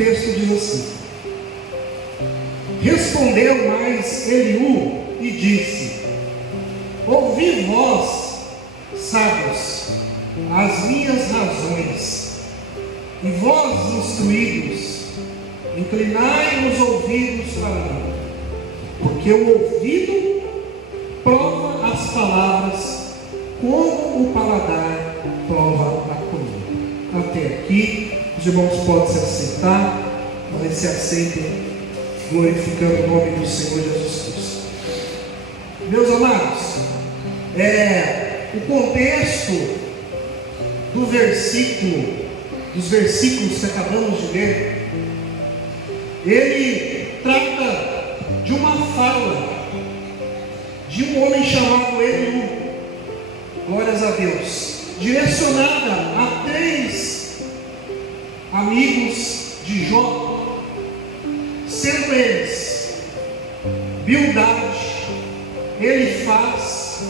texto diz assim: respondeu mais Eliú e disse: ouvi vós, sábios, as minhas razões, e vós, instruídos, inclinai os ouvidos para mim, porque o ouvido prova as palavras, como o paladar prova a comida. Até aqui, os irmãos podem se assentar, mas se assentem, glorificando o nome do Senhor Jesus Cristo. Meus amados, o contexto dos versículos que acabamos de ler, ele trata de uma fala de um homem chamado Eliú, glórias a Deus, direcionada a 3 amigos de Jó, sendo eles Bildade, Elifaz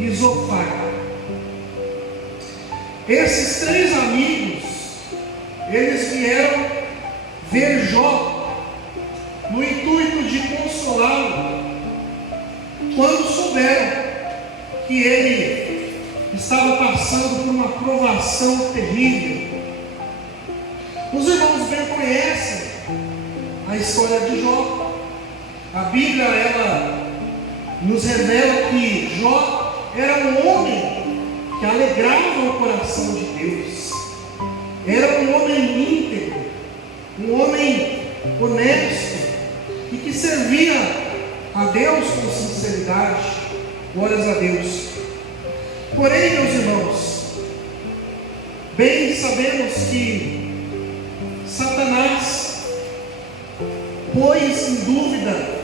e Zofar. Esses 3 amigos, eles vieram ver Jó no intuito de consolá-lo, quando souberam que ele estava passando por uma provação terrível. Os irmãos bem conhecem a história de Jó. A Bíblia, ela nos revela que Jó era um homem que alegrava o coração de Deus. Era um homem íntegro, um homem honesto e que servia a Deus com sinceridade. Glórias a Deus. Porém, meus irmãos, bem sabemos que Satanás pôs em dúvida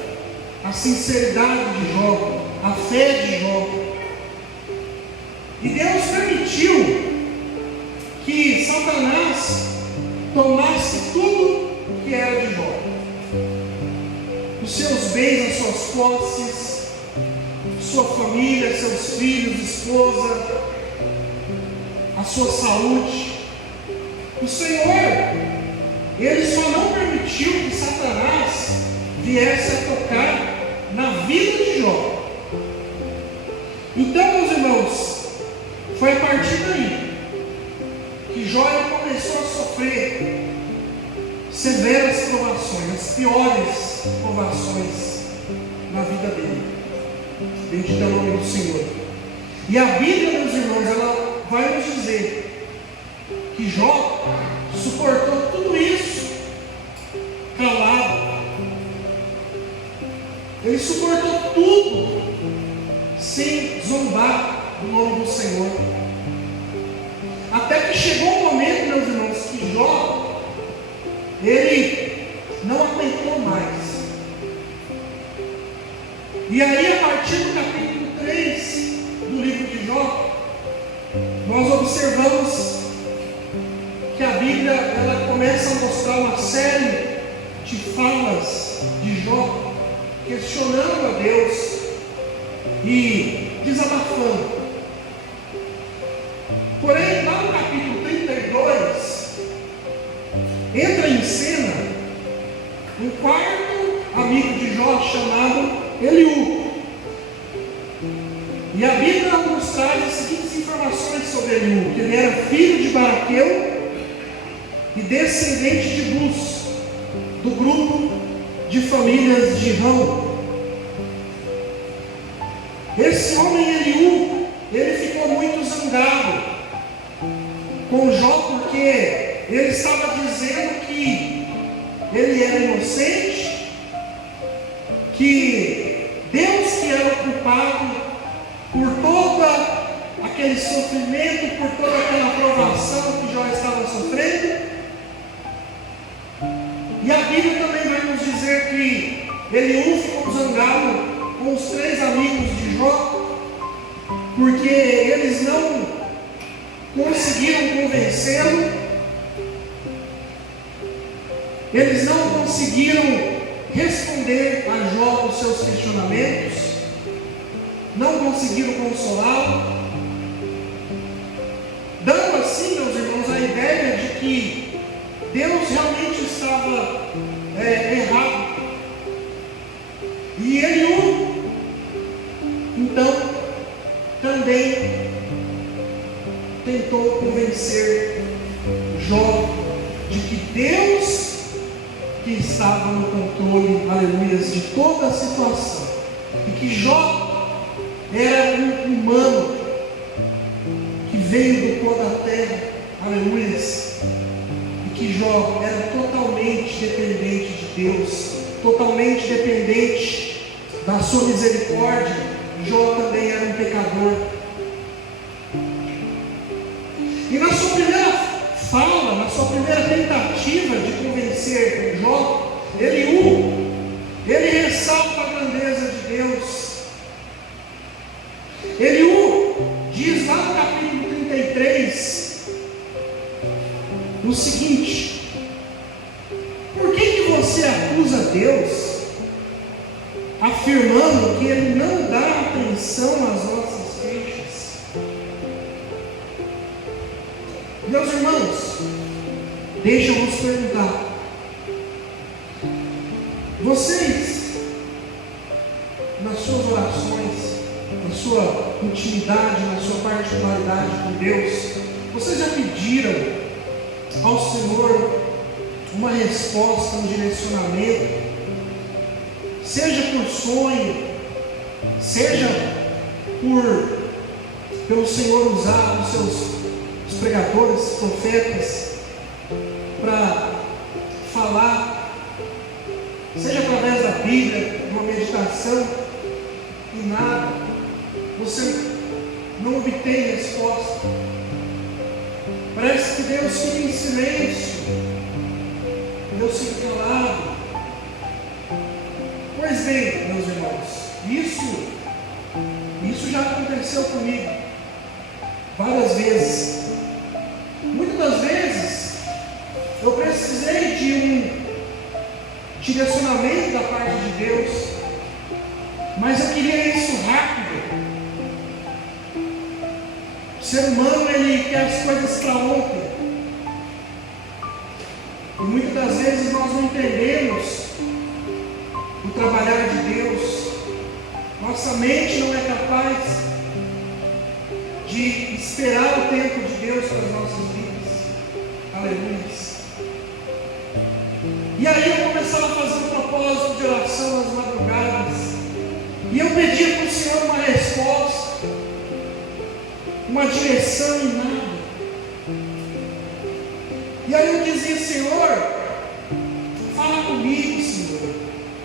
a sinceridade de Jó, a fé de Jó. E Deus permitiu que Satanás tomasse tudo que era de Jó: os seus bens, as suas posses, sua família, seus filhos, esposa, a sua saúde. O Senhor, Ele só não permitiu que Satanás viesse a tocar na vida de Jó. Então, meus irmãos, foi a partir daí que Jó começou a sofrer severas provações, as piores provações na vida dele. Bendito é o nome do Senhor. E a Bíblia, meus irmãos, ela vai nos dizer que Jó suportou tudo isso calado. Ele suportou tudo sem zombar do nome do Senhor. Até que chegou um momento, meus irmãos, que Jó, ele não aguentou mais. E aí, a partir do capítulo 3 do livro de Jó, nós observamos que a Bíblia, ela começa a mostrar uma série de falas de Jó, questionando a Deus e desabafando. Porém, lá no capítulo 32, entra em cena um quarto amigo de Jó chamado Eliú. E a Bíblia nos traz as seguintes informações sobre Eliú: que ele era filho de Baraqueu e descendente de Bus, do grupo de famílias de Rão. Esse homem Eliú, ele ficou muito zangado com Jó, porque ele estava dizendo que ele era inocente, que Deus que era o culpado por todo aquele sofrimento, por toda aquela provação que Jó estava sofrendo. E a Bíblia também vai nos dizer que Eliú ficou zangado com os 3 amigos de Jó, porque eles não conseguiram convencê-lo, eles não conseguiram responder a Jó os seus questionamentos, não conseguiram consolá-lo, dando assim, meus irmãos, a ideia de que Deus realmente estava Então, também tentou convencer Jó de que Deus que estava no controle, aleluias, de toda a situação, e que Jó era um humano que veio do pó da terra, aleluias, e que Jó era totalmente dependente de Deus, totalmente dependente da sua misericórdia. Jó também era um pecador. E na sua primeira fala, na sua primeira tentativa de convencer Jó, ele ressalta a grandeza de Deus. Eliú diz lá no capítulo 33 o seguinte: por que você acusa Deus, afirmando que Ele não dá atenção às nossas queixas? Meus irmãos, deixa eu vos perguntar: vocês, nas suas orações, na sua intimidade, na sua particularidade com Deus, vocês já pediram ao Senhor uma resposta, um direcionamento, seja por sonho, seja pelo Senhor usar os pregadores, profetas, para falar, seja através da Bíblia, de uma meditação, e nada, você não obtém resposta? Parece que Deus fica em silêncio, Deus fica calado. Pois bem, meus irmãos, isso já aconteceu comigo várias vezes. Muitas das vezes eu precisei de um direcionamento da parte de Deus, mas eu queria isso rápido. O ser humano, ele quer as coisas para ontem, e muitas das vezes nós não entendemos o trabalhar de Deus. Nossa mente não é capaz de esperar o tempo de Deus para as nossas vidas. Aleluia. E aí eu começava a fazer um propósito de oração nas madrugadas, e eu pedia para o Senhor uma resposta, uma direção e nada. E aí eu dizia: Senhor, fala comigo, Senhor.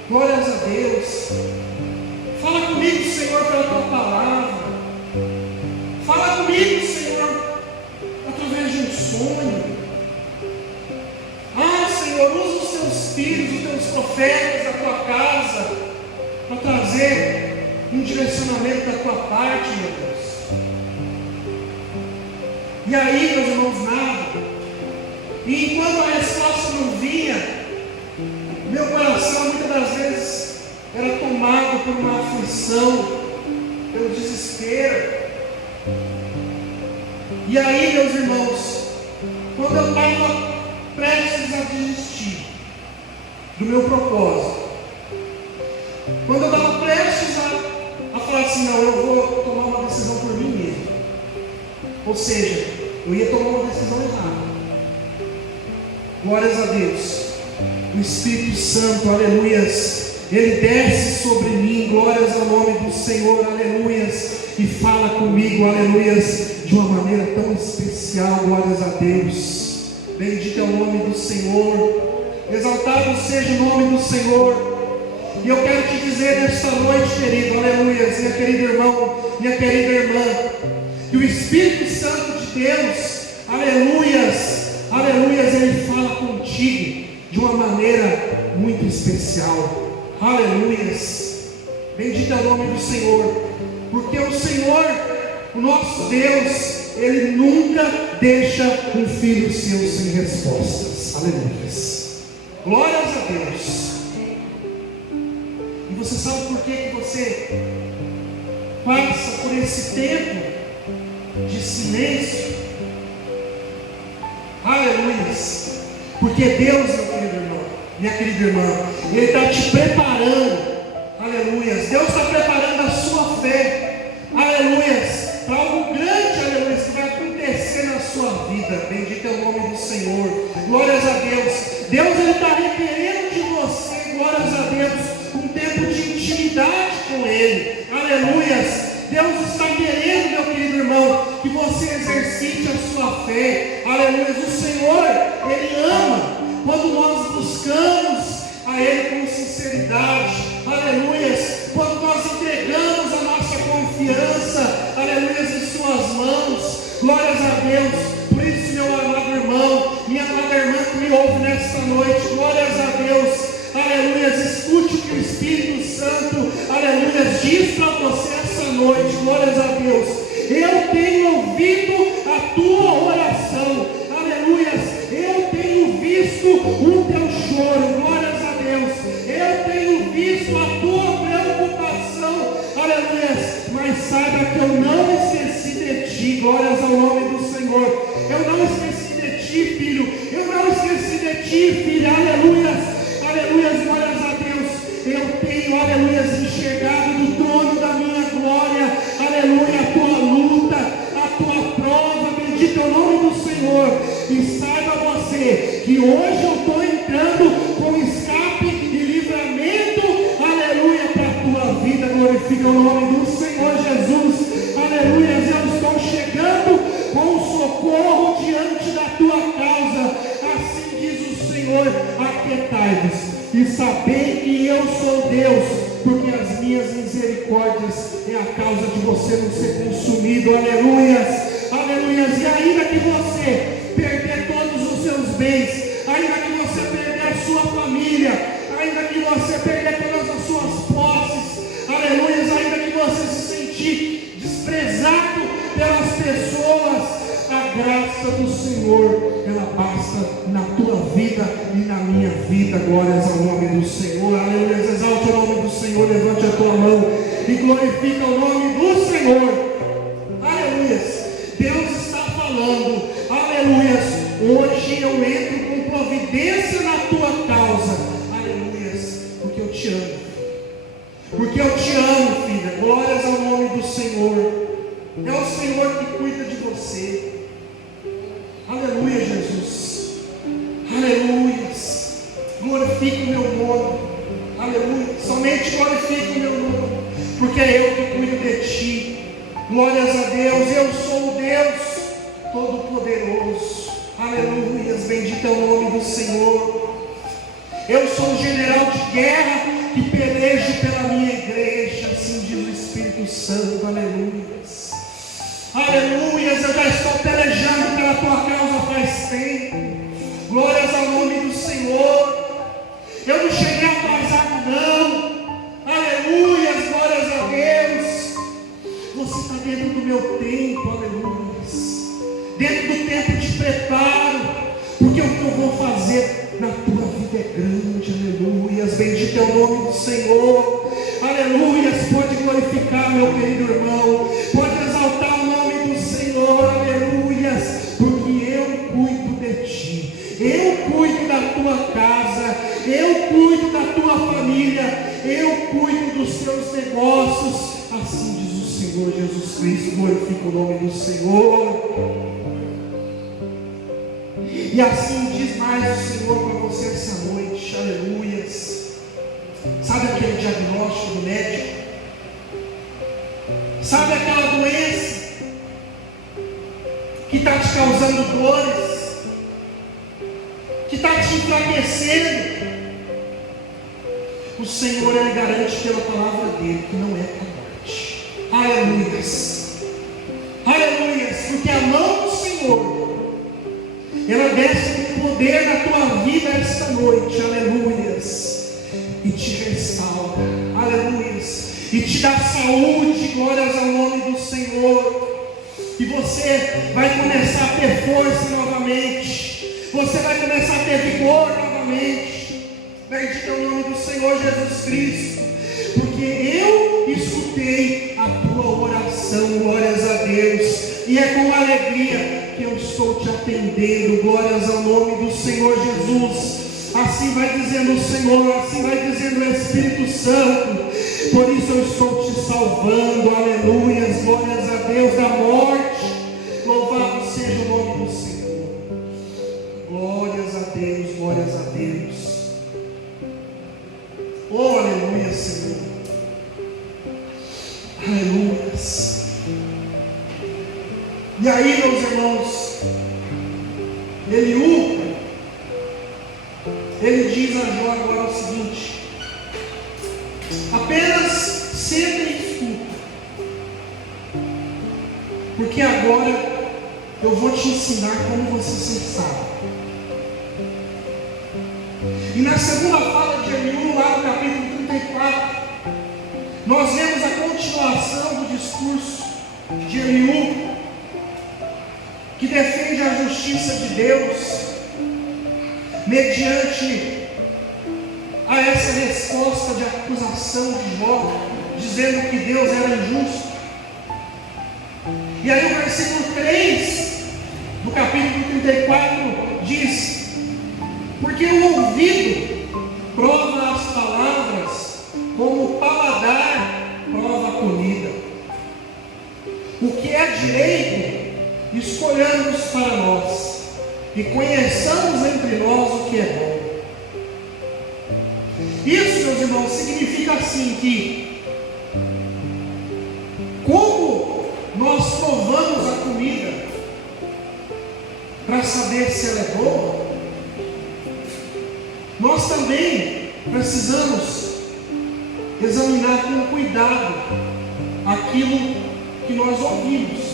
Glórias a Deus. Fala comigo, Senhor, pela tua palavra. Fala comigo, Senhor, através de um sonho. Ah, Senhor, usa os teus filhos, os teus profetas da tua casa, para trazer um direcionamento da tua parte, meu Deus. E aí, meus irmãos, nada. E enquanto a resposta não vinha, meu coração muitas das vezes era tomado por uma aflição, pelo desespero. E aí, meus irmãos, quando eu estava prestes a desistir do meu propósito, quando eu estava prestes a falar assim: não, eu vou tomar uma decisão por mim mesmo, ou seja, eu ia tomar uma decisão errada. Glórias a Deus. O Espírito Santo, aleluias, ele desce sobre mim, glórias ao nome do Senhor, aleluias, e fala comigo, aleluias, de uma maneira tão especial, glórias a Deus. Bendito é o nome do Senhor, exaltado seja o nome do Senhor. E eu quero te dizer nesta noite, querido, aleluias, minha querida irmão, minha querida irmã, que o Espírito Santo de Deus, aleluias, aleluias, ele fala contigo de uma maneira muito especial. Aleluias. Bendito é o nome do Senhor, porque o Senhor, o nosso Deus, ele nunca deixa um filho seu sem respostas. Aleluias. Glórias a Deus. E você sabe por que você passa por esse tempo de silêncio? Aleluias. Porque Deus, meu querido irmão, minha querida irmã, ele está te preparando. Aleluias. Deus está preparando a sua fé. Ele. Aleluias. Deus está querendo, meu querido irmão, que você exercite a sua fé. Aleluia. O Senhor, Ele ama quando nós buscamos a Ele com sinceridade. Aleluia. Quando nós entregamos a nossa confiança, aleluia, em suas mãos. Glórias a Deus. Por isso, meu amado irmão, minha amada irmã que me ouve nesta noite, glórias a Deus. Aleluia, escute o que o Espírito Santo, aleluia, diz para você essa noite, glórias a Deus. Eu tenho ouvido a tua oração, aleluia, eu tenho visto o teu choro, glórias a Deus. Eu tenho visto a tua preocupação, aleluia, mas saiba que eu não esqueci de ti, glórias ao nome do Senhor. Eu não esqueci de ti, filho, eu não esqueci de ti, filha, aleluia. Aleluia, glórias a Deus. Eu tenho, aleluia, enxergado do trono da minha glória, aleluia, a tua luta, a tua prova, bendito é o nome do Senhor. E saiba você que hoje eu estou entrando com escape e livramento, aleluia, para a tua vida. Glorifica o nome do Senhor Jesus, aleluia. Eu estou chegando com socorro diante da tua causa. Assim diz o Senhor: aquietai-vos e sabei que eu sou Deus, porque as minhas misericórdias é a causa de você não ser consumido. Aleluias, aleluias. E ainda que você perder todos os seus bens, ainda que você perder a sua família, ainda que você perder todas as suas posses, aleluias, ainda que você se sentir desprezado pelas pessoas, a graça do Senhor, ela basta na tua vida e na minha vida. Glórias ao nome do Senhor, aleluia. Exalte o nome do Senhor, levante a tua mão e glorifica o nome do Senhor, aleluia. Deus está falando, aleluia. Hoje eu entro com providência na tua causa, aleluia, porque eu te amo, porque eu te amo, filha. Glórias ao nome do Senhor. É o Senhor que cuida de você. Aleluia, Jesus. Aleluia. Glorifique o meu nome. Aleluia. Somente glorifique o meu nome, porque é eu que cuido de ti. Glórias a Deus. Eu sou o Deus Todo-Poderoso. Aleluia. Bendito é o nome do Senhor. Eu sou o general de guerra que pelejo pela minha igreja. Assim diz o Espírito Santo. Aleluia. Aleluia, eu já estou pelejando pela tua causa faz tempo. Glórias ao nome do Senhor. Eu não cheguei atrasado não. Aleluia, glórias a Deus. Você está dentro do meu tempo, aleluia. Dentro do tempo de preparo, porque o que eu vou fazer na tua vida é grande, aleluia. Bendito é o nome do Senhor. Aleluia, pode glorificar, meu querido irmão. Pode exaltar o nome do Senhor, aleluia, porque eu cuido de ti, eu cuido da tua casa, eu cuido da tua família, eu cuido dos teus negócios. Assim diz o Senhor Jesus Cristo. Glorifica o nome do Senhor. E assim diz mais o Senhor para você essa noite, aleluia. Sabe aquele diagnóstico do médico? Sabe aquela doença que está te causando dores, que está te enfraquecendo? O Senhor, Ele garante pela palavra dEle que não é para morte. Aleluias, aleluias, porque a mão do Senhor, ela desce com poder na tua vida esta noite, aleluias, e te restaura, aleluias, e te dá saúde, glórias ao nome do Senhor. E você vai começar a ter força novamente, você vai começar a ter vigor novamente. Bendito é o nome do Senhor Jesus Cristo, porque eu escutei a tua oração, glórias a Deus, e é com alegria que eu estou te atendendo, glórias ao nome do Senhor Jesus. Assim vai dizendo o Senhor, assim vai dizendo o Espírito Santo. Por isso eu estou te salvando, aleluia, glórias a Deus, da morte. Louvado seja o nome do Senhor. Glórias a Deus, glórias a Deus. Oh, aleluia, Senhor. Aleluia. E aí, meus irmãos, Eliú, ele diz a Jó agora o seguinte: apenas senta e escuta, porque agora eu vou te ensinar como você ser sábio. E na segunda fala de Eliú, lá no capítulo 34, nós vemos a continuação do discurso de Eliú, que defende a justiça de Deus, mediante a essa resposta de acusação de Jó, dizendo que Deus era injusto. E aí o versículo 3 do capítulo 34 diz: porque o ouvido prova as palavras, como o paladar prova a comida. O que é direito escolhamos para nós, e conheçamos entre nós o que é bom. Isso, meus irmãos, significa assim que, como nós provamos a comida para saber se ela é boa, nós também precisamos examinar com cuidado aquilo que nós ouvimos,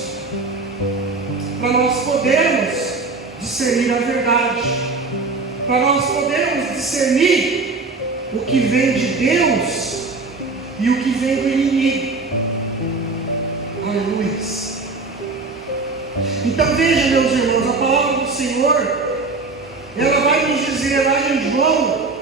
para nós podermos discernir a verdade, para nós podermos discernir o que vem de Deus e o que vem do inimigo. Aleluia. Então veja, meus irmãos, a palavra do Senhor, ela vai nos dizer lá em João,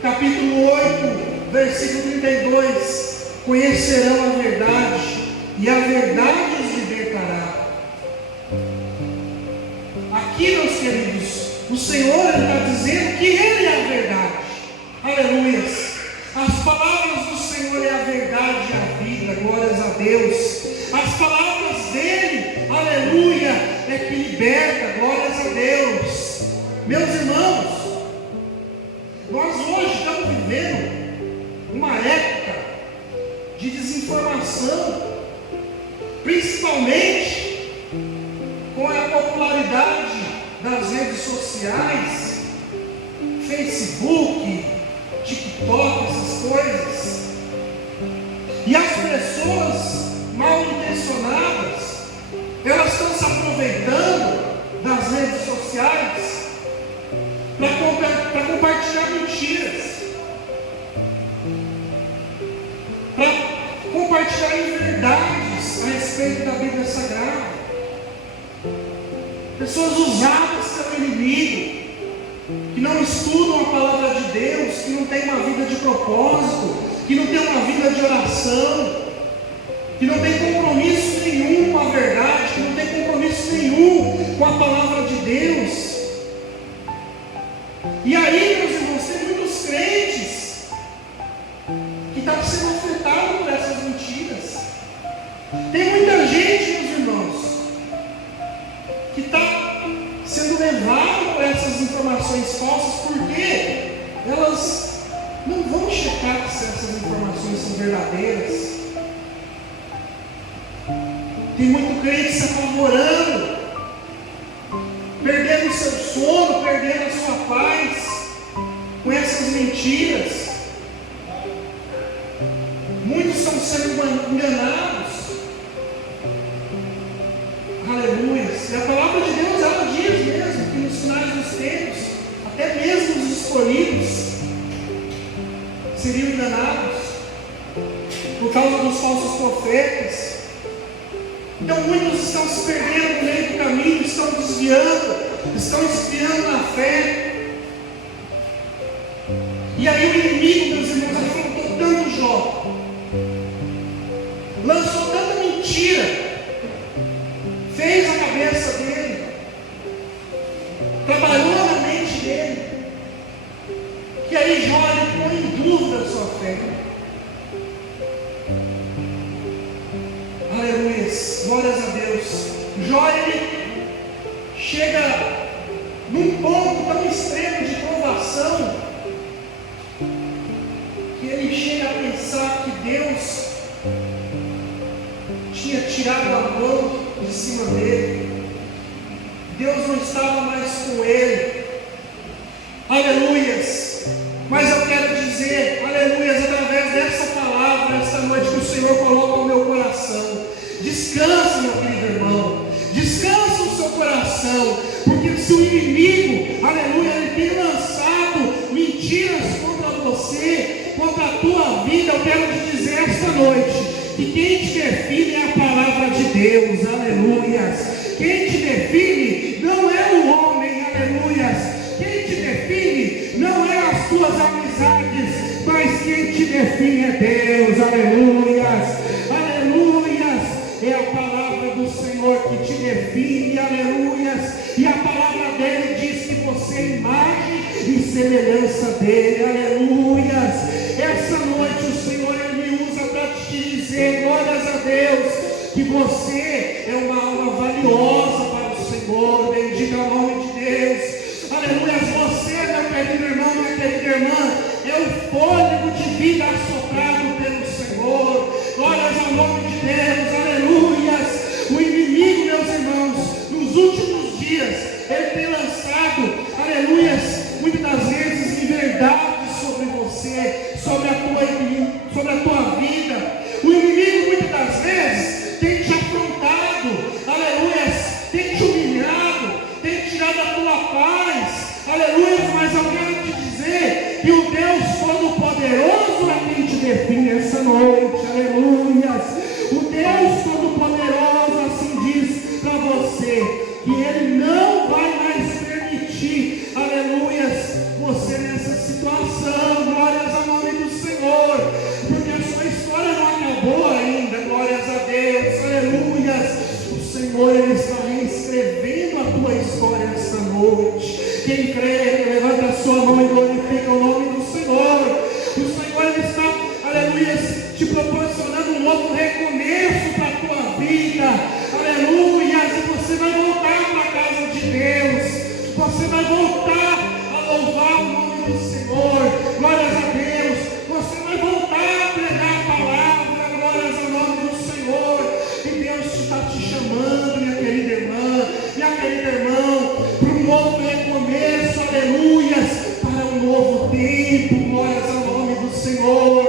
capítulo 8, versículo 32, conhecerão a verdade, e a verdade os libertará. Aqui, meus queridos, o Senhor está dizendo que Ele é a verdade. Aleluia. As palavras do Senhor é a verdade e a vida. Glórias a Deus. As palavras dEle, aleluia, é que liberta. Glórias a Deus. Meus irmãos, nós hoje estamos vivendo uma época de desinformação, principalmente com a popularidade das redes sociais, Facebook, TikTok, essas coisas. E as pessoas mal intencionadas, elas estão se aproveitando das redes sociais para compartilhar mentiras, para compartilhar inverdades a respeito da Bíblia Sagrada. Pessoas usadas pelo inimigo, que não estudam a palavra de Deus, que não tem uma vida de propósito, que não tem uma vida de oração, que não tem compromisso nenhum com a verdade, que não tem compromisso nenhum com a palavra de Deus. E aí, meus irmãos, tem muitos crentes que estão sendo afetados por essas mentiras. Tem muita gente, meus irmãos, que está sendo levado por essas informações falsas, porque elas não vão checar se essas informações são verdadeiras. Tem muito crente se apavorando, perdendo o seu sono, perdendo a sua paz com essas mentiras. Muitos estão sendo enganados. Aleluia. E a palavra de Deus, ela diz mesmo que nos finais dos tempos, até mesmo os escolhidos seriam enganados por causa dos falsos profetas. Então muitos estão se perdendo no meio do caminho, estão desviando, estão esfriando na fé. E aí o inimigo, meus irmãos, afrontou tanto Jó, lançou tanta mentira, fez a cabeça dele, trabalhou na mente dele, que aí Jó ele põe em dúvida a sua fé. Aleluia, glórias a Deus. Jó ele chega num ponto tão extremo de provação, que ele chega a pensar que Deus tinha tirado a mão de cima dele. Deus não estava mais com ele. Aleluias. Mas eu quero dizer, aleluias, através dessa palavra, esta noite que o Senhor coloca no meu coração. Descansa, meu querido irmão. Descansa o seu coração. Porque se o inimigo, aleluia, ele tem lançado mentiras contra você, contra a tua vida, eu quero te dizer esta noite, que quem te define é a palavra de Deus, aleluias. Quem te define não é o homem, aleluias. Quem te define não é as tuas amizades, mas quem te define é Deus, aleluias, aleluias. É a palavra do Senhor que te define, aleluias. E a palavra dele diz que você é imagem e semelhança dele, aleluias. Essa noite o Senhor ele me usa para te dizer, glórias a Deus, que você é uma alma valiosa para o Senhor, bendito é o nome de Deus. Aleluia, você, meu querido irmão, minha querida irmã, é o fôlego de vida assoprado pelo Senhor. Glórias ao nome de Deus, aleluias. O inimigo, meus irmãos, nos últimos dias, ele tem lançado, aleluias, muitas das vezes, inverdades sobre você, sobre a tua vida. O inimigo, muitas das vezes, tem te afrontado, aleluias, tem te humilhado, tem tirado a tua paz, aleluia, mas eu quero te dizer que o Deus Todo-Poderoso é quem te define essa noite, aleluia. O Deus Todo-Poderoso assim diz para você, que Ele não vai mais permitir, aleluia, você nessa situação, glórias ao nome do Senhor, porque a sua história não acabou ainda, glórias a Deus, aleluia. O Senhor ele está reescrevendo a tua história esta noite. Quem crê, levanta a sua mão e glorifica o nome do Senhor. O Senhor ele está, aleluia, te proporcionando um novo recomeço para a tua vida, aleluia. E você vai voltar para a casa de Deus, você vai voltar a louvar o nome do Senhor, glórias a Deus. Você vai voltar a pregar a palavra, glórias ao nome do Senhor. E Deus está te chamando, minha querida irmã, minha querida irmão, para um novo recomeço, aleluias, para um novo tempo, glórias ao nome do Senhor.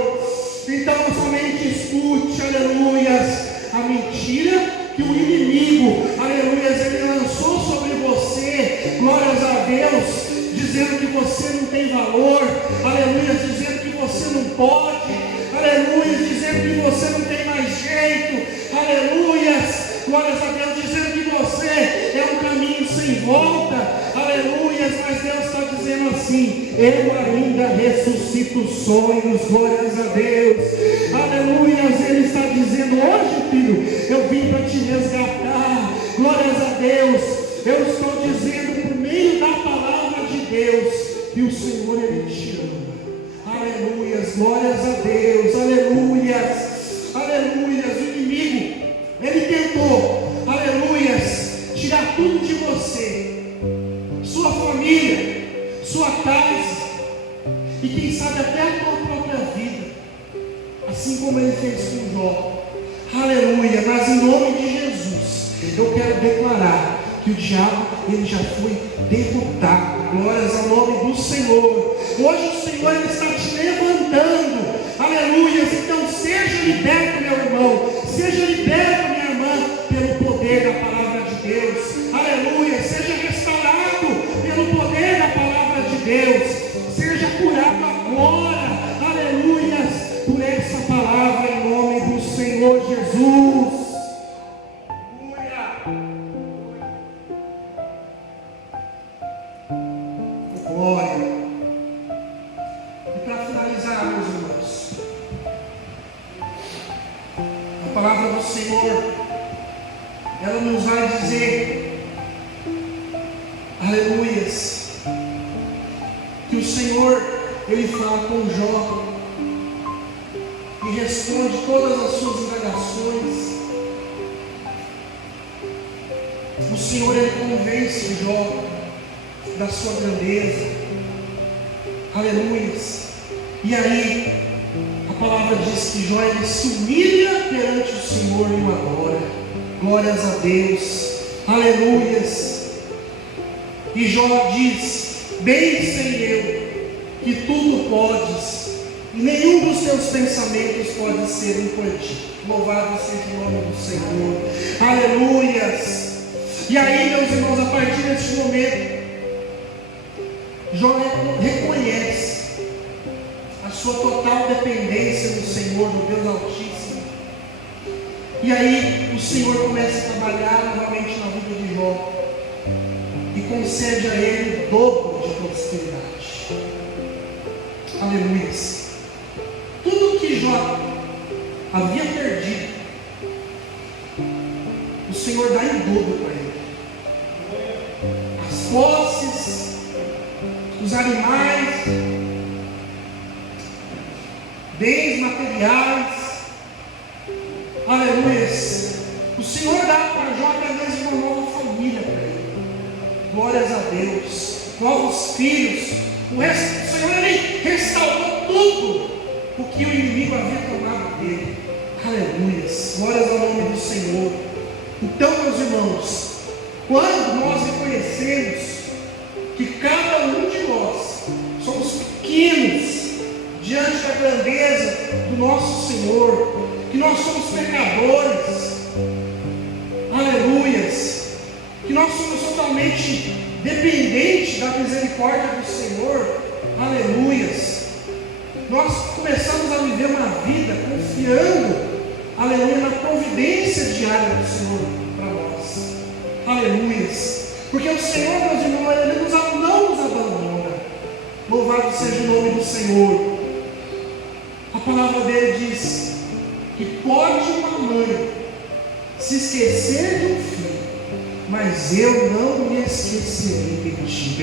Então somente escute, aleluias, a mentira que o inimigo, aleluias, ele lançou sobre você, glórias a Deus, dizendo que você não tem valor, aleluia, dizendo que você não pode, aleluia, dizendo que você não tem mais jeito, aleluia, glórias a Deus, dizendo que você é um caminho sem volta, aleluia, mas Deus está dizendo assim, eu ainda ressuscito sonhos, glórias a Deus, aleluia, Ele está dizendo, hoje filho, eu vim para te resgatar, glórias a Deus, eu estou dizendo por meio da palavra de Deus, que o Senhor ele te ama, aleluias, glórias a Deus, aleluias, aleluias. O inimigo ele tentou, aleluias, tirar tudo de você, sua família, sua casa, e quem sabe até a tua própria vida, assim como ele fez com Jó, aleluia. Mas em nome de Jesus, eu quero declarar que o diabo ele já foi derrotado, glórias ao nome do Senhor. Hoje o Senhor ele está te levantando, aleluia. Então seja liberto, meu irmão, seja liberto, minha irmã, pelo poder da palavra de Deus, aleluia. Seja restaurado pelo poder da palavra de Deus, seja curado agora, aleluia, por essa palavra em nome do Senhor Jesus. Glória. E para finalizar, meus irmãos, a palavra do Senhor, ela nos vai dizer, aleluias, que o Senhor, ele fala com Jó, e responde todas as suas indagações. O Senhor, ele convence Jó da sua grandeza, aleluias. E aí a palavra diz que Jó ele se humilha perante o Senhor e o adora. Glórias a Deus. Aleluias. E Jó diz: bem sei eu que tudo podes, e nenhum dos teus pensamentos pode ser impedido. Louvado seja o nome do Senhor. Aleluias. E aí, meus irmãos, a partir deste momento, Jó reconhece a sua total dependência do Senhor, do Deus Altíssimo. E aí o Senhor começa a trabalhar novamente na vida de Jó e concede a ele o dobro de prosperidade. Aleluia. Tudo que Jó havia perdido, o Senhor dá em dobro para ele. As posses, os animais, bens materiais, aleluia. O Senhor dá para Jó até mesmo uma nova família para ele. Glórias a Deus. Novos filhos. O Senhor, ele restaurou tudo o que o inimigo havia tomado dele. Aleluia. Glórias ao nome do Senhor. Então, meus irmãos, quando nós reconhecemos que cada um de nós somos pequenos diante da grandeza do nosso Senhor, que nós somos pecadores, aleluias, que nós somos totalmente dependentes da misericórdia do Senhor, aleluias, nós começamos a viver uma vida confiando, aleluia, na providência diária do Senhor para nós, aleluias, porque o Senhor, meus irmãos, ele não nos abandona. Louvado seja o nome do Senhor. A palavra dele diz que pode uma mãe se esquecer de um filho, mas eu não me esquecerei de ti.